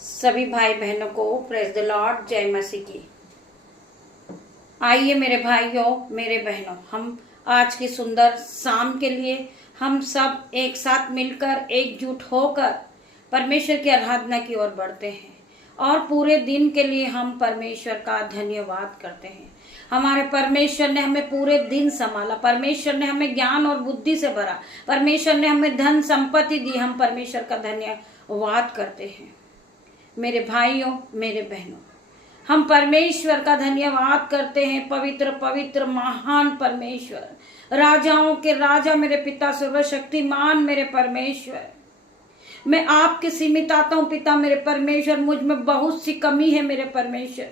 सभी भाई बहनों को प्रेज द लॉर्ड, जय मसीह की। आइए मेरे भाइयों, मेरे बहनों, हम आज की सुंदर शाम के लिए हम सब एक साथ मिलकर एकजुट होकर परमेश्वर की आराधना की ओर बढ़ते हैं और पूरे दिन के लिए हम परमेश्वर का धन्यवाद करते हैं। हमारे परमेश्वर ने हमें पूरे दिन संभाला, परमेश्वर ने हमें ज्ञान और बुद्धि से भरा, परमेश्वर ने हमें धन संपत्ति दी। हम परमेश्वर का धन्यवाद करते हैं। मेरे भाइयों, मेरे बहनों, हम परमेश्वर का धन्यवाद करते हैं। पवित्र पवित्र महान परमेश्वर, राजाओं के राजा, मेरे पिता सर्वशक्तिमान मेरे परमेश्वर, मैं आपके सीमित आता हूं पिता मेरे परमेश्वर। मुझ में बहुत सी कमी है मेरे परमेश्वर,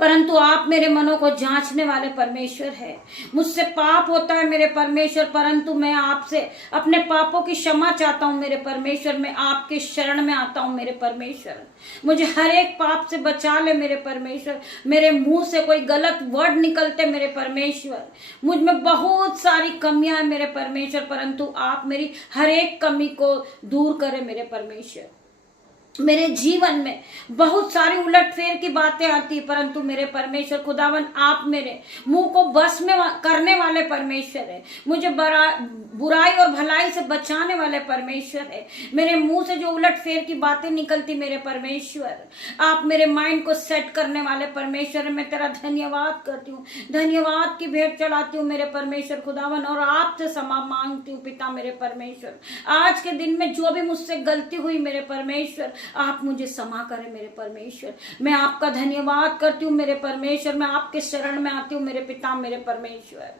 परंतु आप मेरे मनों को जांचने वाले परमेश्वर है। मुझसे पाप होता है मेरे परमेश्वर, परंतु मैं आपसे अपने पापों की क्षमा चाहता हूं मेरे परमेश्वर। मैं आपके शरण में आता हूं मेरे परमेश्वर। मुझे हर एक पाप से बचा ले मेरे परमेश्वर। मेरे मुंह से कोई गलत वर्ड निकलते मेरे परमेश्वर। मुझ में बहुत सारी कमियां हैं मेरे परमेश्वर, परंतु आप मेरी हर एक कमी को दूर करें मेरे परमेश्वर। मेरे जीवन में बहुत सारी उलटफेर की बातें आती है, परंतु मेरे परमेश्वर खुदावन, आप मेरे मुंह को बस में करने वाले परमेश्वर है। मुझे बुराई और भलाई से बचाने वाले परमेश्वर है। मेरे मुंह से जो उलटफेर की बातें निकलती मेरे परमेश्वर, आप मेरे माइंड को सेट करने वाले परमेश्वर है। मैं तेरा धन्यवाद करती हूँ, धन्यवाद की भेंट चढ़ाती हूँ मेरे परमेश्वर खुदावन, और आपसे क्षमा मांगती हूँ पिता मेरे परमेश्वर। आज के दिन में जो भी मुझसे गलती हुई मेरे परमेश्वर, आप मुझे क्षमा करें मेरे परमेश्वर। मैं आपका धन्यवाद करती हूँ मेरे परमेश्वर। मैं आपके शरण में आती हूँ मेरे पिता मेरे परमेश्वर।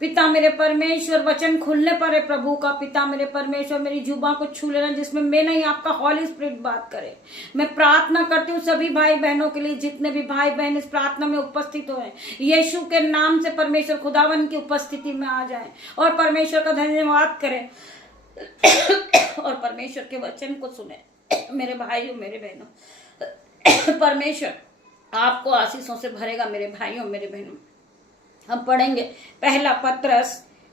पिता मेरे परमेश्वर, वचन खुलने पर है प्रभु का। पिता मेरे परमेश्वर, मेरी जुबान को छू लेना जिसमें मैं नहीं, आपका हॉली स्पिरिट बात करे। मैं प्रार्थना करती हूँ सभी भाई बहनों के लिए, जितने भी भाई बहन इस प्रार्थना में उपस्थित हुए, यीशु के नाम से परमेश्वर खुदावन की उपस्थिति में आ जाए और परमेश्वर का धन्यवाद करें और परमेश्वर के वचन को सुने। मेरे भाइयों, मेरे बहनों, परमेश्वर आपको आशीषों से भरेगा मेरे भाइयों, मेरे बहनों। हम पढ़ेंगे पहला पत्रस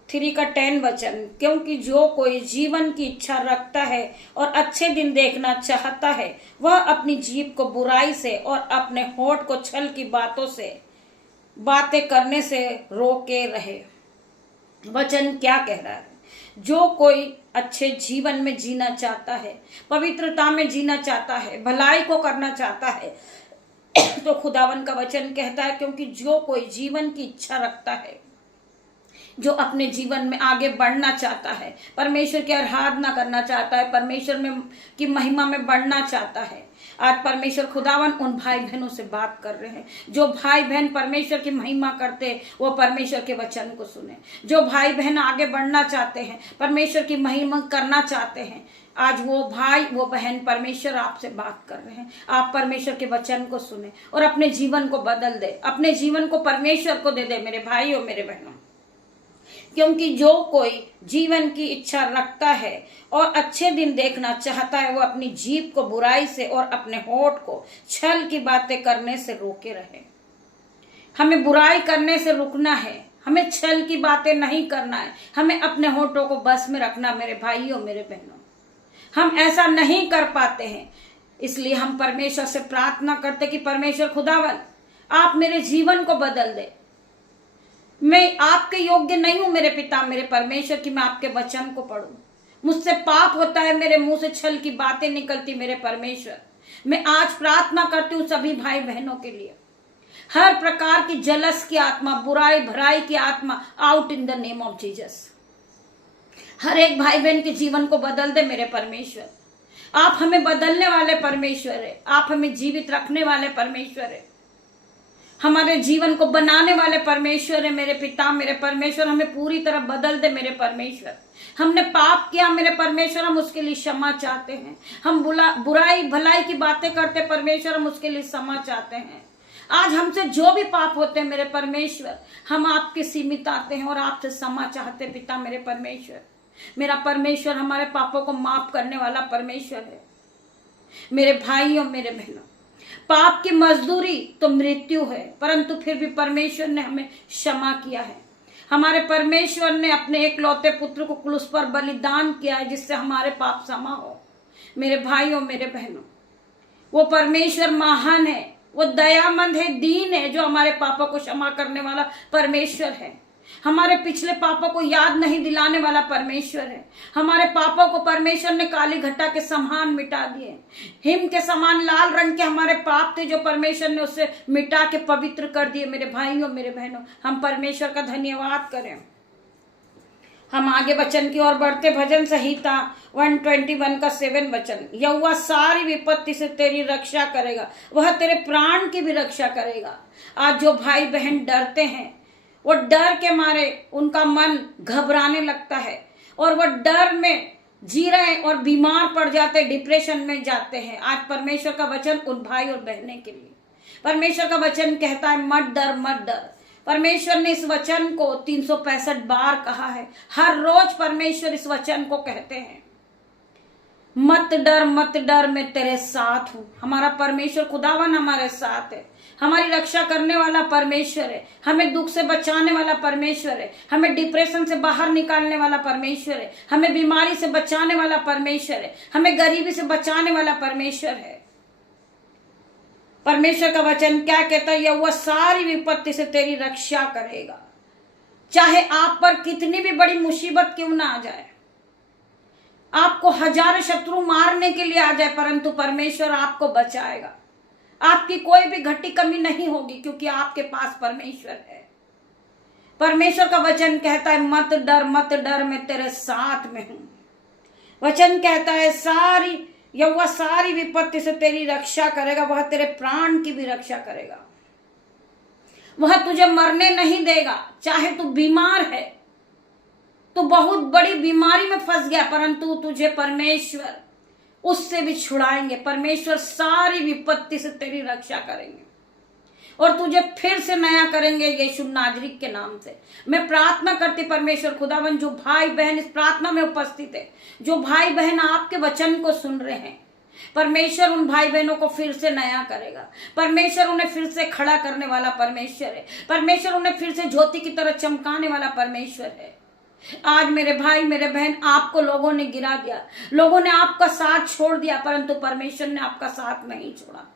3:10 वचन। क्योंकि जो कोई जीवन की इच्छा रखता है और अच्छे दिन देखना चाहता है, वह अपनी जीभ को बुराई से और अपने होंठ को छल की बातों से बातें करने से रोके रहे। वचन क्या कह रहा है? जो कोई अच्छे जीवन में जीना चाहता है, पवित्रता में जीना चाहता है, भलाई को करना चाहता है, तो खुदावन का वचन कहता है क्योंकि जो कोई जीवन की इच्छा रखता है, जो अपने जीवन में आगे बढ़ना चाहता है, परमेश्वर की आराधना करना चाहता है, परमेश्वर में की महिमा में बढ़ना चाहता है। आज परमेश्वर खुदावन उन भाई बहनों से बात कर रहे हैं। जो भाई बहन परमेश्वर की महिमा करते हैं, वो परमेश्वर के वचन को सुने। जो भाई बहन आगे बढ़ना चाहते हैं, परमेश्वर की महिमा करना चाहते हैं, आज वो भाई वो बहन परमेश्वर आपसे बात कर रहे हैं। आप परमेश्वर के वचन को सुने और अपने जीवन को बदल दे, अपने जीवन को परमेश्वर को दे दे मेरे भाइयों, मेरे बहनों। क्योंकि जो कोई जीवन की इच्छा रखता है और अच्छे दिन देखना चाहता है, वो अपनी जीभ को बुराई से और अपने होंठ को छल की बातें करने से रोके रहे। हमें बुराई करने से रुकना है, हमें छल की बातें नहीं करना है, हमें अपने होंठों को बस में रखना मेरे भाइयों, मेरे बहनों। हम ऐसा नहीं कर पाते हैं, इसलिए हम परमेश्वर से प्रार्थना करते कि परमेश्वर खुदावन, आप मेरे जीवन को बदल दे। मैं आपके योग्य नहीं हूं मेरे पिता मेरे परमेश्वर कि मैं आपके वचन को पढ़ूं। मुझसे पाप होता है, मेरे मुंह से छल की बातें निकलती मेरे परमेश्वर। मैं आज प्रार्थना करती हूँ सभी भाई बहनों के लिए, हर प्रकार की जलस की आत्मा, बुराई भराई की आत्मा, out in the name of Jesus. हर एक भाई बहन के जीवन को बदल दे मेरे परमेश्वर। आप हमें बदलने वाले परमेश्वर है, आप हमें जीवित रखने वाले परमेश्वर है, हमारे जीवन को बनाने वाले परमेश्वर है मेरे पिता मेरे परमेश्वर। हमें पूरी तरह बदल दे मेरे परमेश्वर। हमने पाप किया मेरे परमेश्वर, हम उसके लिए क्षमा चाहते हैं। हम बुराई भलाई की बातें करते परमेश्वर, हम उसके लिए क्षमा चाहते हैं। आज हमसे जो भी पाप होते हैं मेरे परमेश्वर, हम आपके सीमित आते हैं और आपसे क्षमा चाहते पिता मेरे परमेश्वर। मेरा परमेश्वर हमारे पापों को माफ करने वाला परमेश्वर है। मेरे भाइयों, मेरे बहनों, पाप की मजदूरी तो मृत्यु है, परंतु फिर भी परमेश्वर ने हमें क्षमा किया है। हमारे परमेश्वर ने अपने एकलौते पुत्र को क्रूस पर बलिदान किया है, जिससे हमारे पाप क्षमा हो। मेरे भाइयों, मेरे बहनों, वो परमेश्वर महान है, वो दयामंद है, दीन है, जो हमारे पापों को क्षमा करने वाला परमेश्वर है। हमारे पिछले पापों को याद नहीं दिलाने वाला परमेश्वर है। हमारे पापों को परमेश्वर ने काली घटा के समान मिटा दिए। हिम के समान लाल रंग के हमारे पाप थे, जो परमेश्वर ने उससे मिटा के पवित्र कर दिए। मेरे भाइयों, मेरे बहनों, हम परमेश्वर का धन्यवाद करें। हम आगे वचन की ओर बढ़ते। भजन संहिता 121 का 7 वचन, यहोवा सारी विपत्ति से तेरी रक्षा करेगा, वह तेरे प्राण की भी रक्षा करेगा। आज जो भाई बहन डरते हैं, वो डर के मारे उनका मन घबराने लगता है और वो डर में जी रहे हैं और बीमार पड़ जाते, डिप्रेशन में जाते हैं। आज परमेश्वर का वचन उन भाई और बहने के लिए, परमेश्वर का वचन कहता है मत डर, मत डर। परमेश्वर ने इस वचन को 365 बार कहा है। हर रोज परमेश्वर इस वचन को कहते हैं, मत डर, मत डर, मैं तेरे साथ हूं। हमारा परमेश्वर खुदावन हमारे साथ है, हमारी रक्षा करने वाला परमेश्वर है, हमें दुख से बचाने वाला परमेश्वर है, हमें डिप्रेशन से बाहर निकालने वाला परमेश्वर है, हमें बीमारी से बचाने वाला परमेश्वर है, हमें गरीबी से बचाने वाला परमेश्वर है। परमेश्वर का वचन क्या कहता है? यहोवा सारी विपत्ति से तेरी रक्षा करेगा। चाहे आप पर कितनी भी बड़ी मुसीबत क्यों ना आ जाए, आपको हजारों शत्रु मारने के लिए आ जाए, परंतु परमेश्वर आपको बचाएगा। आपकी कोई भी घटी कमी नहीं होगी, क्योंकि आपके पास परमेश्वर है। परमेश्वर का वचन कहता है मत डर, मत डर, मैं तेरे साथ में हूं। वचन कहता है यहोवा सारी विपत्ति से तेरी रक्षा करेगा, वह तेरे प्राण की भी रक्षा करेगा। वह तुझे मरने नहीं देगा। चाहे तू बीमार है, तो बहुत बड़ी बीमारी में फंस गया, परंतु तुझे परमेश्वर उससे भी छुड़ाएंगे। परमेश्वर सारी विपत्ति से तेरी रक्षा करेंगे और तुझे फिर से नया करेंगे यीशु नाजरीक के नाम से। मैं प्रार्थना करती परमेश्वर खुदावन, जो भाई बहन इस प्रार्थना में उपस्थित है, जो भाई बहन आपके वचन को सुन रहे हैं, परमेश्वर उन भाई बहनों को फिर से नया करेगा। परमेश्वर उन्हें फिर से खड़ा करने वाला परमेश्वर है। परमेश्वर उन्हें फिर से ज्योति की तरह चमकाने वाला परमेश्वर है। आज मेरे भाई, मेरे बहन, आपको लोगों ने गिरा दिया, लोगों ने आपका साथ छोड़ दिया, परंतु परमेश्वर ने आपका साथ नहीं छोड़ा।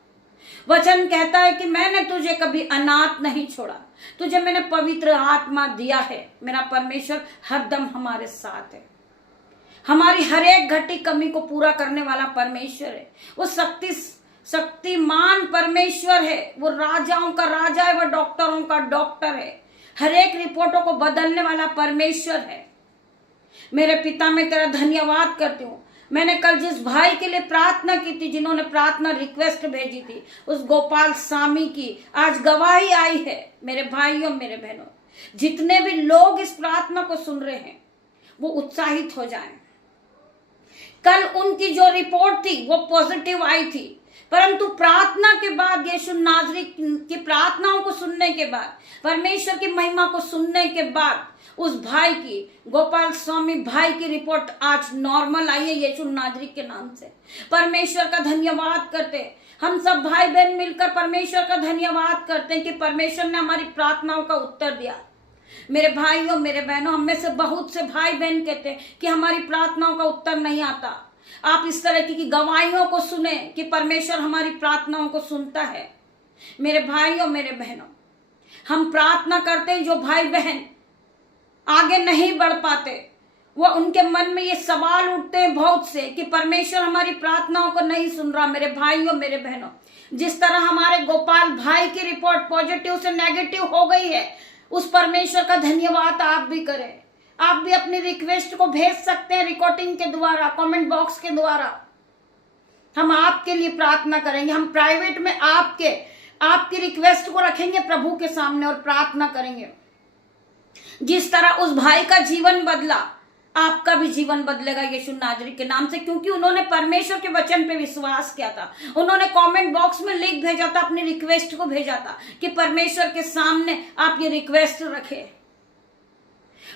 वचन कहता है कि मैंने तुझे कभी अनाथ नहीं छोड़ा, तुझे मैंने पवित्र आत्मा दिया है। मेरा परमेश्वर हरदम हमारे साथ है। हमारी हर एक घटी कमी को पूरा करने वाला परमेश्वर है। वो शक्तिमान परमेश्वर है। वो राजाओं का राजा है, वो डॉक्टरों का डॉक्टर है। हर एक रिपोर्टों को बदलने वाला परमेश्वर है। मेरे पिता, मैं तेरा धन्यवाद करती हूँ। मैंने कल जिस भाई के लिए प्रार्थना की थी, जिन्होंने प्रार्थना रिक्वेस्ट भेजी थी, उस गोपाल स्वामी की आज गवाही आई है। मेरे भाइयों, मेरे बहनों, जितने भी लोग इस प्रार्थना को सुन रहे हैं, वो उत्साहित हो जाएं। कल उनकी जो रिपोर्ट थी वो पॉजिटिव आई थी, परंतु प्रार्थना के बाद, यीशु नाज़री की प्रार्थनाओं को सुनने के बाद, परमेश्वर की महिमा को सुनने के बाद, उस भाई की, गोपाल स्वामी भाई की रिपोर्ट आज नॉर्मल आई है यीशु नाज़री के नाम से। परमेश्वर का धन्यवाद करते। हम सब भाई बहन मिलकर परमेश्वर का धन्यवाद करते हैं कि परमेश्वर ने हमारी प्रार्थनाओं का उत्तर दिया। मेरे भाइयों, मेरे बहनों, हम में से बहुत से भाई बहन कहते हैं कि हमारी प्रार्थनाओं का उत्तर नहीं आता। आप इस तरह की गवाहियों को सुने कि परमेश्वर हमारी प्रार्थनाओं को सुनता है। मेरे भाइयों, मेरे बहनों, हम प्रार्थना करते हैं, जो भाई बहन आगे नहीं बढ़ पाते, वो उनके मन में ये सवाल उठते हैं बहुत से कि परमेश्वर हमारी प्रार्थनाओं को नहीं सुन रहा। मेरे भाइयों, मेरे बहनों, जिस तरह हमारे गोपाल भाई की रिपोर्ट पॉजिटिव से नेगेटिव हो गई है, उस परमेश्वर का धन्यवाद आप भी करें। आप भी अपनी रिक्वेस्ट को भेज सकते हैं रिकॉर्डिंग के द्वारा, कमेंट बॉक्स के द्वारा। हम आपके लिए प्रार्थना करेंगे। हम प्राइवेट में आपकी रिक्वेस्ट को रखेंगे प्रभु के सामने और प्रार्थना करेंगे। जिस तरह उस भाई का जीवन बदला, आपका भी जीवन बदलेगा यीशु नाज़री के नाम से, क्योंकि उन्होंने परमेश्वर के वचन पे विश्वास किया था। उन्होंने कमेंट बॉक्स में लिख भेजा था, अपनी रिक्वेस्ट को भेजा था कि परमेश्वर के सामने आप ये रिक्वेस्ट रखें।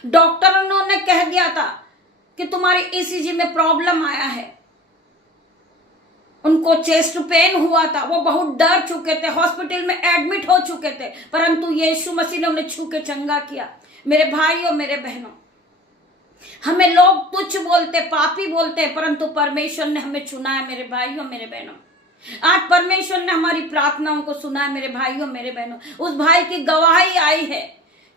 डॉक्टरों ने कह दिया था कि तुम्हारी ईसीजी में प्रॉब्लम आया है। उनको चेस्ट पेन हुआ था, वो बहुत डर चुके थे, हॉस्पिटल में एडमिट हो चुके थे, परंतु यीशु मसीह ने उन्हें छू के चंगा किया। मेरे भाइयों, मेरे बहनों, हमें लोग तुच्छ बोलते, पापी बोलते हैं, परंतु परमेश्वर ने हमें चुना है। मेरे भाइयों, मेरे बहनों, आज परमेश्वर ने हमारी प्रार्थनाओं को सुना है मेरे भाइयों मेरे बहनों। उस भाई की गवाही आई है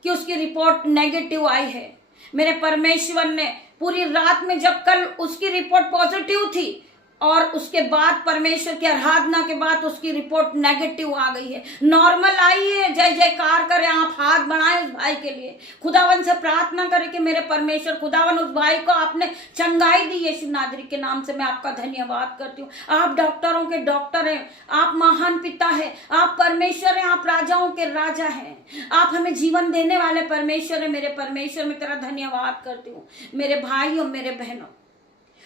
कि उसकी रिपोर्ट नेगेटिव आई है। मेरे परमेश्वर ने पूरी रात में, जब कल उसकी रिपोर्ट पॉजिटिव थी और उसके बाद परमेश्वर की आराधना के बाद उसकी रिपोर्ट नेगेटिव आ गई है, नॉर्मल आई है। जय जयकार करें, आप हाथ बढ़ाएं उस भाई के लिए, खुदावन से प्रार्थना करें कि मेरे परमेश्वर खुदावन उस भाई को आपने चंगाई दी। यीशु नाजरी के नाम से मैं आपका धन्यवाद करती हूँ। आप डॉक्टरों के डॉक्टर हैं, आप महान पिता हैं, आप परमेश्वर हैं, आप राजाओं के राजा हैं, आप हमें जीवन देने वाले परमेश्वर हैं। मेरे परमेश्वर में तेरा धन्यवाद करती हूँ। मेरे भाइयों मेरे बहनों,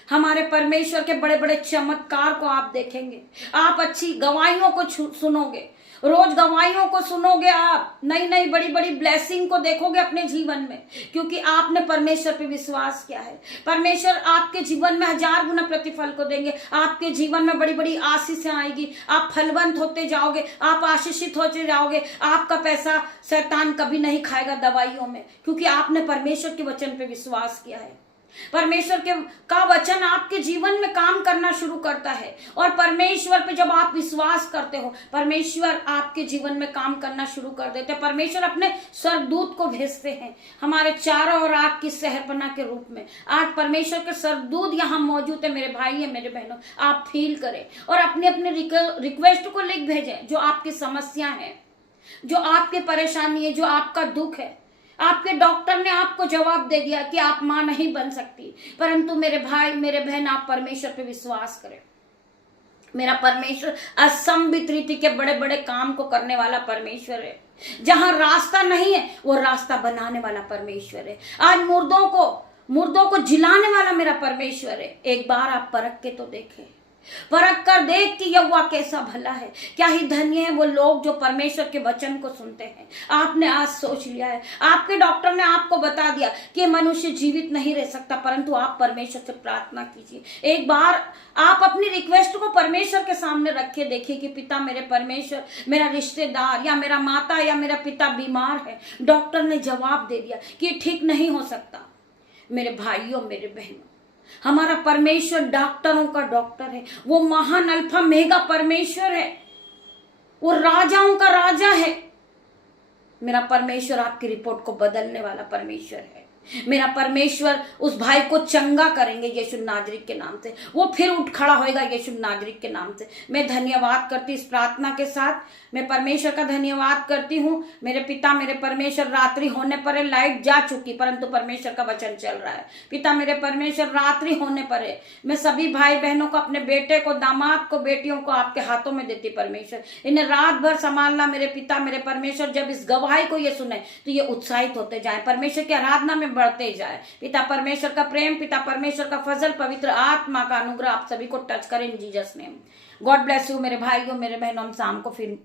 हमारे परमेश्वर के बड़े बड़े चमत्कार को आप देखेंगे, आप अच्छी गवाहियों को सुनोगे, रोज गवाहियों को सुनोगे, आप नई नई बड़ी बड़ी ब्लेसिंग को देखोगे अपने जीवन में, क्योंकि आपने परमेश्वर पे विश्वास किया है। परमेश्वर आपके जीवन में 1000 गुना प्रतिफल को देंगे। आपके जीवन में बड़ी बड़ी आशीषें आएगी, आप फलवंत होते जाओगे, आप आशीषित होते जाओगे। आपका पैसा शैतान कभी नहीं खाएगा दवाइयों में, क्योंकि आपने परमेश्वर के वचन पे विश्वास किया है। परमेश्वर का वचन आपके जीवन में काम करना शुरू करता है, और परमेश्वर पे जब आप विश्वास करते हो, परमेश्वर आपके जीवन में काम करना शुरू कर देते हैं। परमेश्वर अपने स्वर्गदूत को भेजते हैं हमारे चारों ओर आग की शहरपनाह के रूप में। आज परमेश्वर के स्वर्गदूत यहाँ मौजूद है मेरे भाई है मेरे बहनों। आप फील करें और अपने अपने रिक्वेस्ट को लिख भेजें, जो आपकी समस्या है, जो आपकी परेशानी है, जो आपका दुख है। आपके डॉक्टर ने आपको जवाब दे दिया कि आप मां नहीं बन सकती, परंतु मेरे भाई मेरे बहन, आप परमेश्वर पे विश्वास करें। मेरा परमेश्वर असंभित रीति के बड़े बड़े काम को करने वाला परमेश्वर है। जहां रास्ता नहीं है वो रास्ता बनाने वाला परमेश्वर है। आज मुर्दों को जिलाने वाला मेरा परमेश्वर है। एक बार आप परख के तो देखें, परख कर देख कि यहोवा कैसा भला है। क्या ही धन्य है वो लोग जो परमेश्वर के वचन को सुनते हैं। आपने आज सोच लिया है, आपके डॉक्टर ने आपको बता दिया कि मनुष्य जीवित नहीं रह सकता, परंतु आप परमेश्वर से प्रार्थना कीजिए। एक बार आप अपनी रिक्वेस्ट को परमेश्वर के सामने रखे, देखिए कि पिता मेरे परमेश्वर, मेरा रिश्तेदार या मेरा माता या मेरा पिता बीमार है, डॉक्टर ने जवाब दे दिया कि ठीक नहीं हो सकता। मेरे भाइयों मेरे बहनों, हमारा परमेश्वर डॉक्टरों का डॉक्टर है। वो महान अल्फा मेगा परमेश्वर है, वो राजाओं का राजा है। मेरा परमेश्वर आपकी रिपोर्ट को बदलने वाला परमेश्वर है। मेरा परमेश्वर उस भाई को चंगा करेंगे यीशु नाजरीत के नाम से। वो फिर उठ खड़ा होएगा यीशु नाजरीत के नाम से। मैं धन्यवाद करती इस प्रार्थना के साथ, मैं परमेश्वर का धन्यवाद करती हूँ। मेरे पिता मेरे परमेश्वर, रात्रि होने पर है, लाइट जा चुकी, परंतु परमेश्वर का वचन चल रहा है। पिता मेरे परमेश्वर, रात्रि होने पर है, मैं सभी भाई बहनों को, अपने बेटे को, दामाद को, बेटियों को आपके हाथों में देती परमेश्वर। इन्हें रात भर संभालना मेरे पिता मेरे परमेश्वर। जब इस गवाही को ये सुने तो ये उत्साहित होते जाए, परमेश्वर की आराधना में बढ़ते जाए। पिता परमेश्वर का प्रेम, पिता परमेश्वर का फजल, पवित्र आत्मा का अनुग्रह आप सभी को टच करें इन Jesus name. God bless you मेरे भाइयों मेरे बहनों। हम शाम को फिर